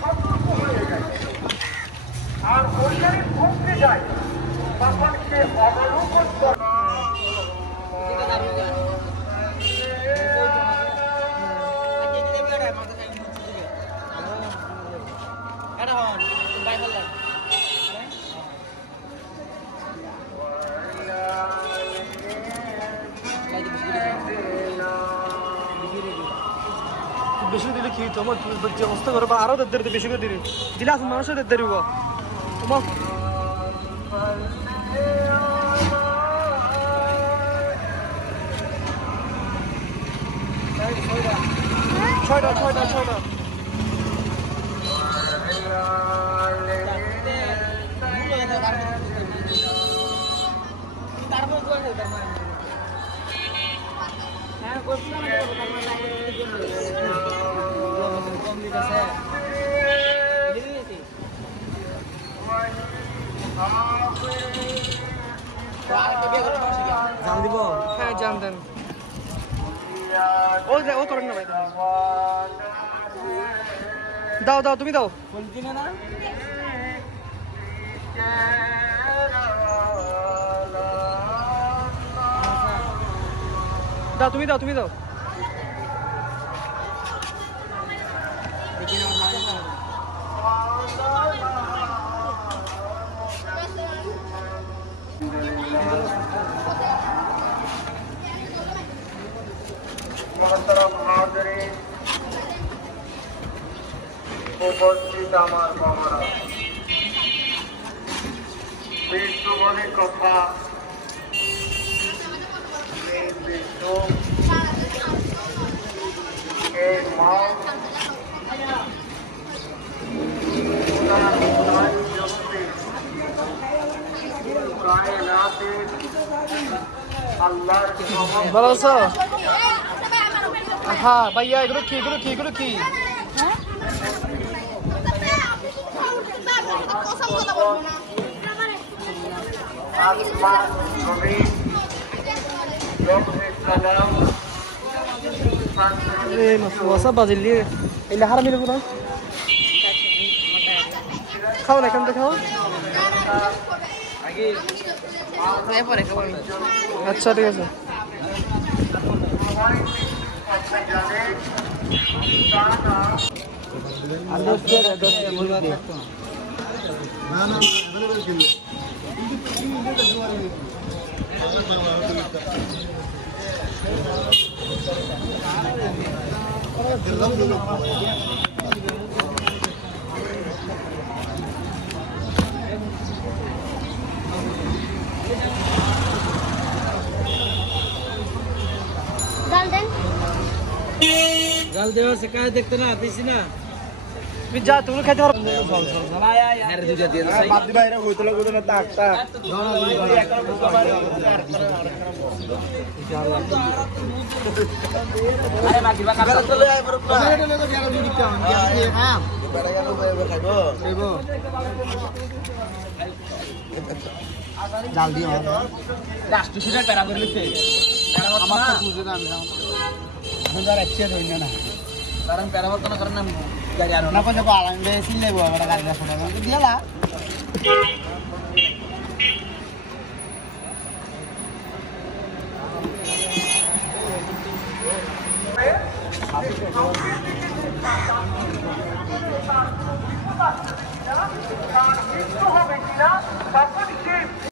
সতর্ক হয়ে যায় আর বৈজ্ঞানি ভুগতে যায় তখন সে অবলম্বন বেশি দিলে কি তোমার যে অবস্থা করবো আরো দেড় বেশি করে দিলে দিলে আসুন মানুষের দেড় দিব তোমার ছয়টা ছয়টা ছয়টা জান দিব হ্যাঁ জান দেন ও করেন না ভাই দাও দাও তুমি দাও না দাও তুমি দাও তুমি দাও উপস্থিত আমার বাবারা বিশ্বমণি কথা ভালো আছো হ্যাঁ ভাইয়া এগুলো কি এগুলো কি এগুলো কি মশা বাজিলি এলে হারা মিলে না খাও না এখান থেকে খাও আচ্ছা ঠিক আছে গাল দেওয়ার সে কাজ দেখতে না দিছি না তুমি যা তুমি খেতে পারো আরে দুইটা দিয়ে দাও বাদ দিবা এরা হইতো না কইতো না তাক তাক আরে বাকি বাকি চলে আই বড় এটা লে তো গেল দুই দিতে হ্যাঁ বেড়া গেল ভাই খাইবো খাইবো জাল দিও লাস্ট সুরা পেরা করে লিখতে আমার তো বুঝে না আমি हजार अच्छे होइना ना कारण पेरावर्तन करना गाड़ी आरो ना को जब आलान बे सिले बो बड़ा गाड़ी रा छोड़ा तो दियाला आप